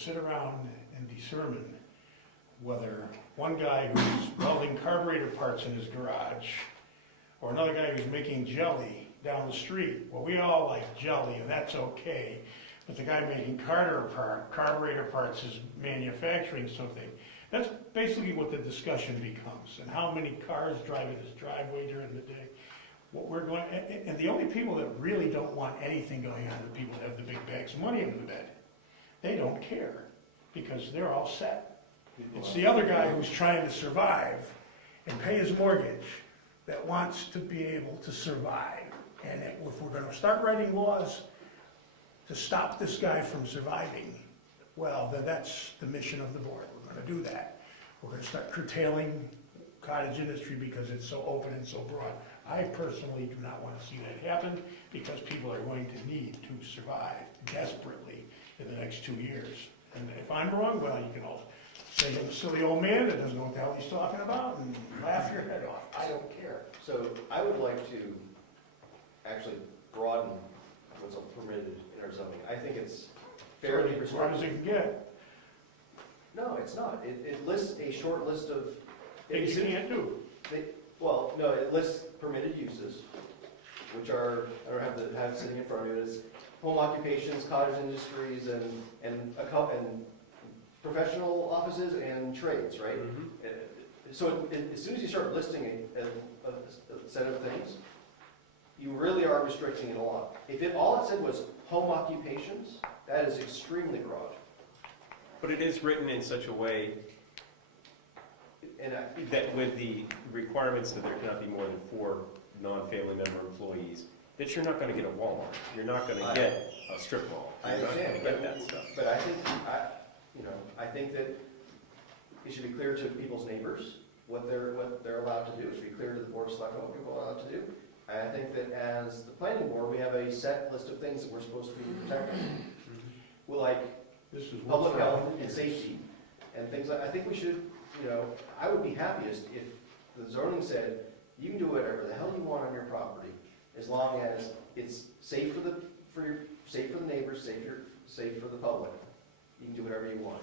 sit around and determine whether one guy who's welding carburetor parts in his garage or another guy who's making jelly down the street. Well, we all like jelly, and that's okay. But the guy making carburetor parts is manufacturing something. That's basically what the discussion becomes, and how many cars drive in his driveway during the day. What we're going, and the only people that really don't want anything going on are the people that have the big bags of money under the bed. They don't care, because they're all set. It's the other guy who's trying to survive and pay his mortgage that wants to be able to survive. And if we're gonna start writing laws to stop this guy from surviving, well, then that's the mission of the board. We're gonna do that. We're gonna start curtailing cottage industry because it's so open and so broad. I personally do not want to see that happen, because people are going to need to survive desperately in the next 2 years. And if I'm wrong, well, you can all say I'm a silly old man that doesn't know what the hell he's talking about and laugh your head off. I don't care. So I would like to actually broaden what's permitted in our zoning. I think it's fairly As hard as it can get. No, it's not. It lists a short list of Things you can't do. Well, no, it lists permitted uses, which are, I don't have it sitting in front of me, but it's home occupations, cottage industries, and professional offices and trades, right? Mm-hmm. So as soon as you start listing a set of things, you really are restricting it a lot. If all it said was home occupations, that is extremely broad. But it is written in such a way And that with the requirements that there cannot be more than 4 non-family member employees, that you're not going to get a Walmart. You're not going to get a strip mall. I You're not going understand, to get that stuff. but I think that it should be clear to people's neighbors what they're allowed to do. It should be clear to the board of selectmen what people are allowed to do. And I think that as the planning board, we have a set list of things that we're supposed to be protecting. We like This is public health and safety and things like, I think we should, I would be happiest if the zoning said, you can do whatever the hell you want on your property, as long as it's safe for the neighbors, safe for the public. You can do whatever you want.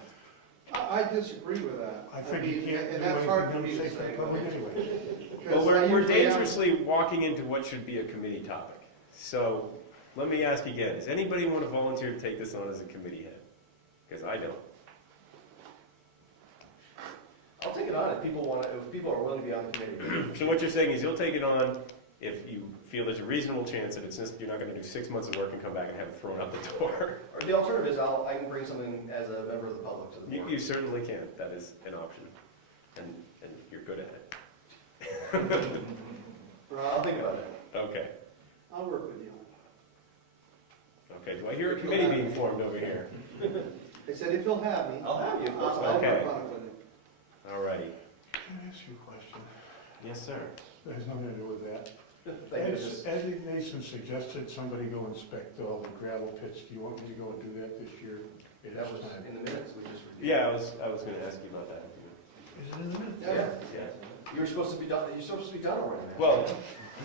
I disagree with that. I think you can't And do that's hard for anything me to safe for say. the public anyway. Well, Because I we're usually have- dangerously walking into what should be a committee topic. So let me ask again, does anybody want to volunteer to take this on as a committee head? Because I don't. I'll take it on if people are willing to be on the committee. So what you're saying is you'll take it on if you feel there's a reasonable chance that you're not going to do 6 months of work and come back and have it thrown out the door. Or the alternative is I can bring something as a member of the public to the board. You certainly can. That is an option. And you're good at it. I'll think about it. Okay. I'll work with you. Okay. Do I hear a committee being formed over here? I said if you'll have me. I'll have you, of course. I'll Okay. work on it with you. All righty. Can I ask you a question? Yes, sir. That has nothing to do with that. Thank you. As Nathan suggested, somebody go inspect all the gravel pits. Do you want me to go and do that this year? It That has was time. in the minutes we just reviewed. Yeah, I was going to ask you about that. Is it in the minutes? Yeah. Yeah. You were supposed to be done, you're supposed to be done already, man. Well,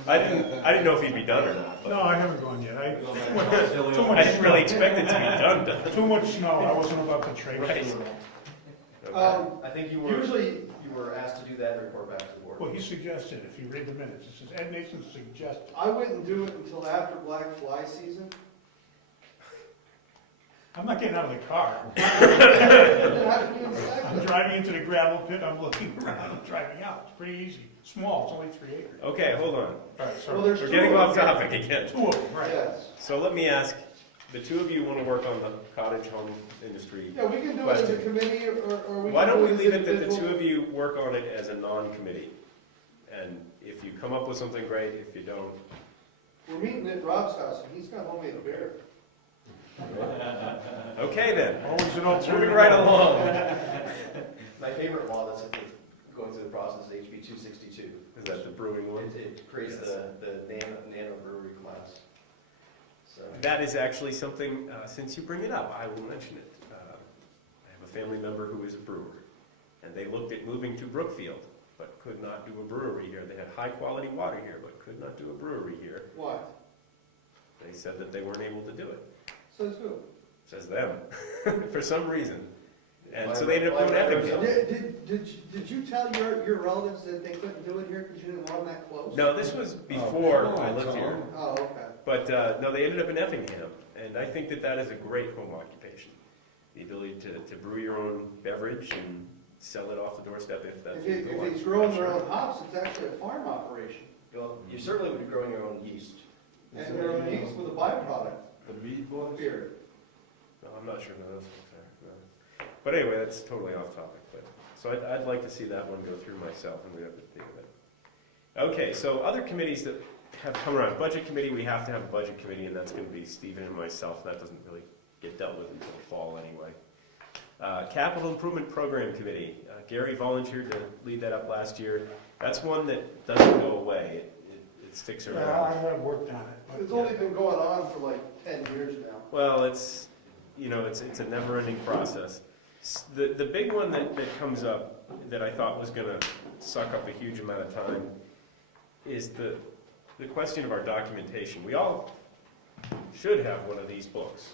I didn't know if he'd be done or not. But No, I haven't gone yet. Too I much didn't really snow. expect it to be done. Too much snow. I wasn't about to trade Right. through it all. Okay. I think you were asked to do that and report back to the board. Well, he suggested, if you read the minutes, it says Ed Nathan suggested. I wouldn't do it until after black fly season. I'm not getting out of the car. Then have to be I'm inspected. driving into the gravel pit. I'm looking around. I'm driving out. It's pretty easy. Small. It's only 3 acres. Okay, hold on. All right, Well, sorry. there's We're two getting of off them. topic again. 2 of them, right? Yes. So let me ask, the two of you want to work on the cottage home industry. Yeah, we can do it as a Question. committee or we Why can don't do we it as leave it that the individual. two of you work on it as a non-committee? And if you come up with something great, if you don't, We're meeting at Rob's house and he's got homemade beer. okay then. Always an alternative. Moving right along. My favorite law that's going through the process is HB 262. Is that the brewing one? It creates Yes. the nano brewery class. So, That is actually something, since you bring it up, I will mention it. I have a family member who is a brewer, and they looked at moving to Brookfield, but could not do a brewery here. They had high-quality water here, but could not do a brewery here. Why? They said that they weren't able to do it. Says who? says them, for some reason. And so they ended up doing Effingham. Did you tell your relatives that they couldn't do it here because you didn't want them that close? No, this was before I lived here. Oh, okay. But no, they ended up in Effingham, and I think that that is a great home occupation. The ability to brew your own beverage and sell it off the doorstep if that's what you If want. it's growing their own hops, it's actually a farm operation. Well, you certainly would be growing your own yeast. And their own yeast with a byproduct. The meatballs? Beer. No, I'm not sure that those folks are. No. But anyway, that's totally off topic. But so I'd like to see that one go through myself, and we have to think of it. Okay, so other committees that have come around. Budget committee, we have to have a budget committee, and that's going to be Stephen and myself. That doesn't really get dealt with until the fall anyway. Capital Improvement Program Committee. Gary volunteered to lead that up last year. That's one that doesn't go away. It sticks Yeah, around. I have worked on it. but- It's only been going on for like 10 years now. Well, it's a never-ending process. The big one that comes up that I thought was going to suck up a huge amount of time is the question of our documentation. We all should have one of these books.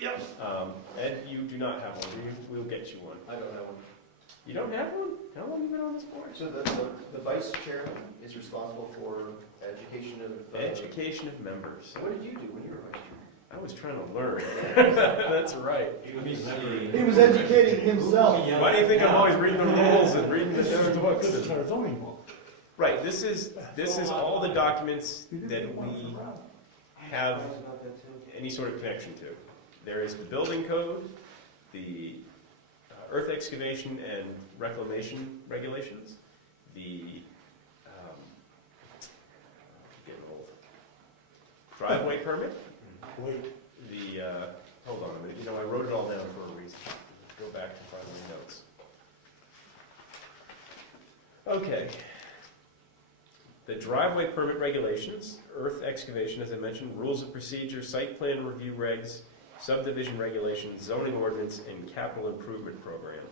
Yep. Ed, you do not have one. We'll get you one. I don't know. You don't have one? How long have you been on this board? So the vice chairman is responsible for education of... Education of members. What did you do when you were vice chairman? I was trying to learn. That's right. He was educating himself. Why do you think I'm always reading the rules and reading the different books? This is our zoning book. Right, this is all the documents that we have any sort of connection to. There is the building code, the earth excavation and reclamation regulations, the getting old, driveway permit, Wait, the hold on a minute. I wrote it all down for a reason. Go back to find my notes. Okay. The driveway permit regulations, earth excavation, as I mentioned, rules of procedure, site plan review regs, subdivision regulations, zoning ordinance, and capital improvement program.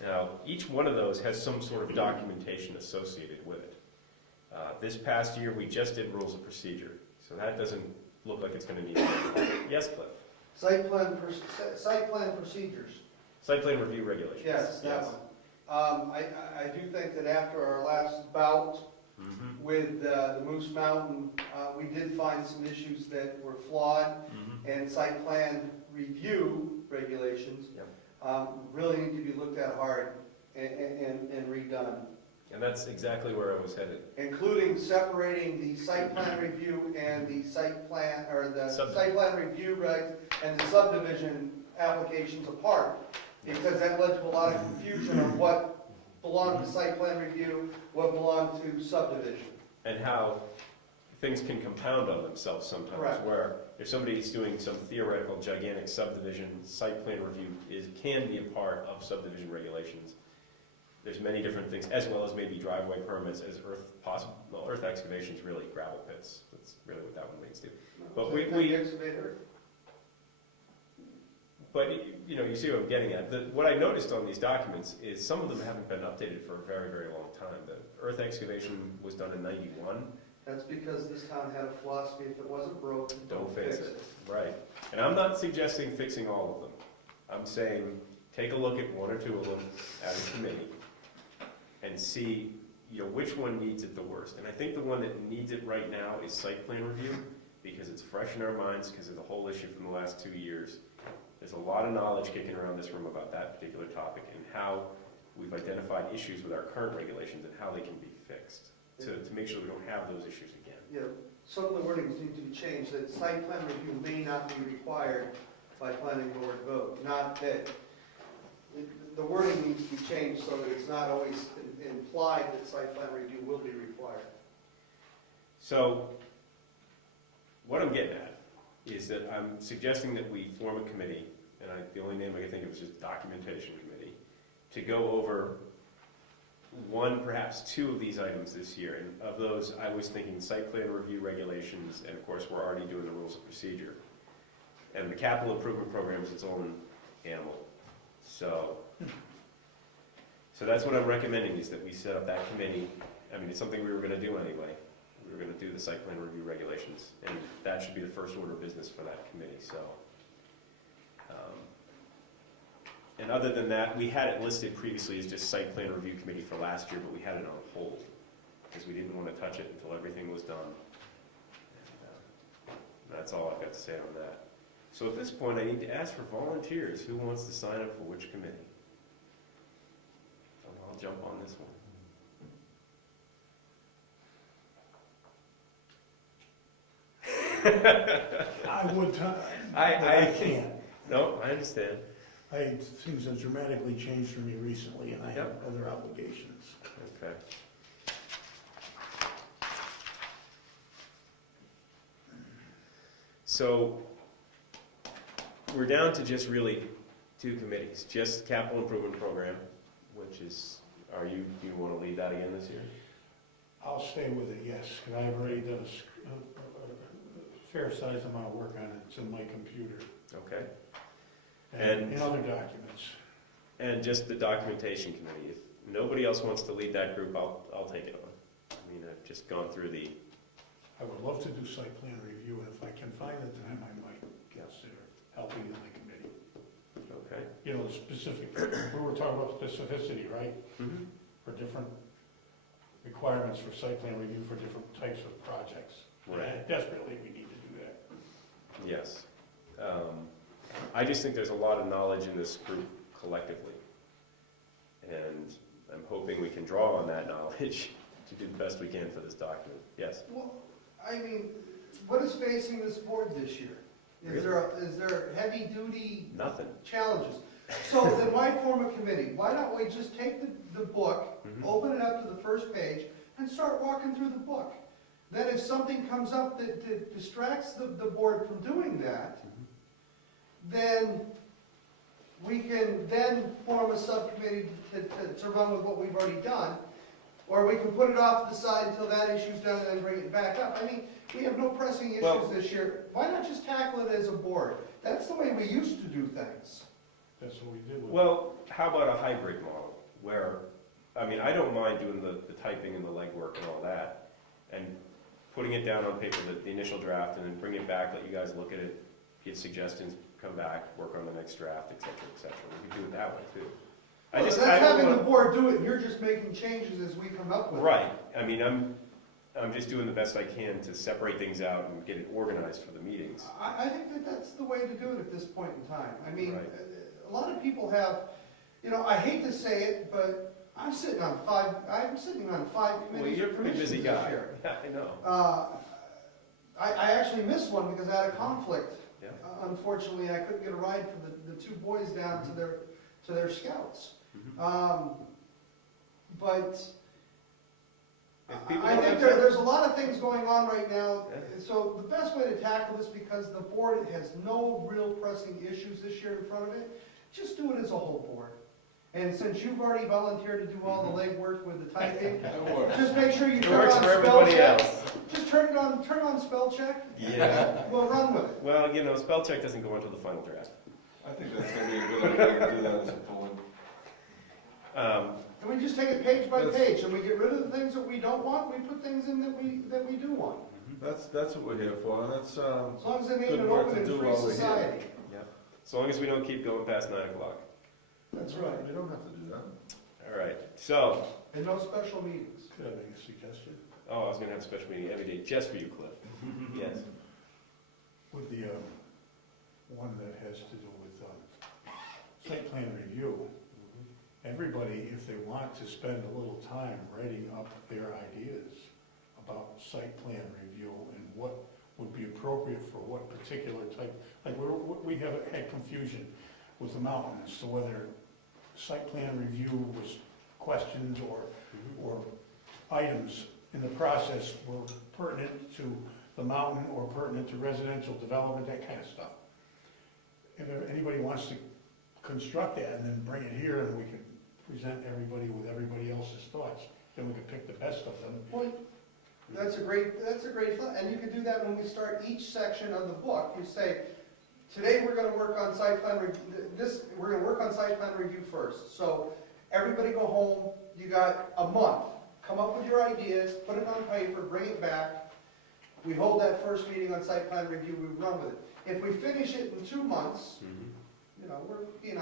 Now, each one of those has some sort of documentation associated with it. This past year, we just did rules of procedure, so that doesn't look like it's going to need anything. Yes, Cliff? Site plan procedures. Site plan review regulations. Yes, that one. I do think that after our last bout Mhm. with the Moose Mountain, we did find some issues that were flawed, Mhm. and site plan review regulations Yep. really need to be looked at hard and redone, And that's exactly where I was headed. including separating the site plan review and the site plan, or the site plan review regs and the subdivision applications apart, because that led to a lot of confusion on what belonged to site plan review, what belonged to subdivision. And how things can compound on themselves sometimes. Correct. Where if somebody's doing some theoretical gigantic subdivision, site plan review can be a part of subdivision regulations. There's many different things, as well as maybe driveway permits, as earth excavation's really gravel pits. That's really what that one leads to. But Site plan excavator. But you see what I'm getting at. What I noticed on these documents is some of them haven't been updated for a very, very long time. The earth excavation was done in '91. That's because this town had a philosophy, if it wasn't broken, Don't fix it. Right. And I'm not suggesting fixing all of them. I'm saying take a look at one or two of them as a committee and see which one needs it the worst. And I think the one that needs it right now is site plan review, because it's fresh in our minds because of the whole issue from the last 2 years. There's a lot of knowledge kicking around this room about that particular topic and how we've identified issues with our current regulations and how they can be fixed to make sure we don't have those issues again. Yeah, some of the wordings need to be changed, that site plan review may not be required by planning board vote, not that, the wording needs to be changed so that it's not always implied that site plan review will be required. So what I'm getting at is that I'm suggesting that we form a committee, and the only name I can think of is just documentation committee, to go over one, perhaps two of these items this year. And of those, I was thinking site plan review regulations, and of course, we're already doing the rules of procedure. And the capital improvement program is its own animal. So that's what I'm recommending, is that we set up that committee. I mean, it's something we were going to do anyway. We were going to do the site plan review regulations, and that should be the first order of business for that committee. So And other than that, we had it listed previously as just site plan review committee for last year, but we had it on hold because we didn't want to touch it until everything was done. And, that's all I've got to say on that. So at this point, I need to ask for volunteers. Who wants to sign up for which committee? So I'll jump on this one. I would, but I I can't. No, I understand. Things have dramatically changed for me recently, and I have Yep. other obligations. Okay. So we're down to just really two committees, just capital improvement program, which is, do you want to lead that again this year? I'll stay with it, yes, because I've already done a fair sized amount of work on it. It's in my computer Okay. and in other documents. And just the documentation committee. If nobody else wants to lead that group, I'll take it on. I mean, I've just gone through the, I would love to do site plan review, and if I can find the time, I might consider helping in the committee. okay. You know, the specific, we were talking about specificity, right? Mm-hmm. For different requirements for site plan review for different types of projects. Right. Desperately, we need to do that. Yes. I just think there's a lot of knowledge in this group collectively. And I'm hoping we can draw on that knowledge to do the best we can for this document. Yes? Well, I mean, what is facing this board this year? Is there heavy-duty Nothing. challenges? So then why form a committee? Why don't we just take the book, Mhm. open it up to the first page, and start walking through the book? Then if something comes up that distracts the board from doing that, then we can then form a subcommittee to run with what we've already done, or we can put it off to the side until that issue's done and then bring it back up. I mean, we have no pressing issues Well- this year. Why not just tackle it as a board? That's the way we used to do things. That's what we did with. Well, how about a hybrid model where, I mean, I don't mind doing the typing and the legwork and all that, and putting it down on paper, the initial draft, and then bring it back, let you guys look at it, give suggestions, come back, work on the next draft, et cetera, et cetera. We could do it that way too. Well, that's I don't having wanna- the board do it, and you're just making changes as we come up with it. Right, I mean, I'm just doing the best I can to separate things out and get it organized for the meetings. I think that's the way to do it at this point in time. I mean, Right. a lot of people have, I hate to say it, but I'm sitting on five Well, committees you're or a pretty commissions busy this guy. year. Yeah, I know. I actually missed one because I had a conflict. Yeah. Unfortunately, I couldn't get a ride for the two boys down to their scouts. Mhm. But If people I don't think have time- there's a lot of things going on right now. Yeah. So the best way to tackle this, because the board has no real pressing issues this year in front of it, just do it as a whole board. And since you've already volunteered to do all the legwork with the typing, just make sure you It turn works on for spell everybody check. else. Just turn on spell check. Yeah. We'll run with it. Well, spell check doesn't go until the final draft. I think that's gonna be a good idea to do that as a board. And we just take it page by page, and we get rid of the things that we don't want, we put things in that we do want. That's what we're here for, and that's, As long as it ain't Good an work open to and do free while we're here. society. As long as we don't keep going past 9 o'clock. That's right. We don't have to do that. All right, so, And no special meetings. Could I make a suggestion? I was gonna have a special meeting every day just for you, Cliff. Yes. With the one that has to do with site plan review, everybody, if they want to spend a little time writing up their ideas about site plan review and what would be appropriate for what particular type, like we have had confusion with the mountain as to whether site plan review was questions or items in the process were pertinent to the mountain or pertinent to residential development, that kind of stuff. If anybody wants to construct that and then bring it here and we can present everybody with everybody else's thoughts, then we can pick the best of them. Well, that's a great thought, and you can do that when we start each section of the book. You say, today we're gonna work on site plan we're gonna work on site plan review first. So everybody go home, you got a month, come up with your ideas, put it on paper, bring it back. We hold that first meeting on site plan review, we run with it. If we finish it in 2 months, we're being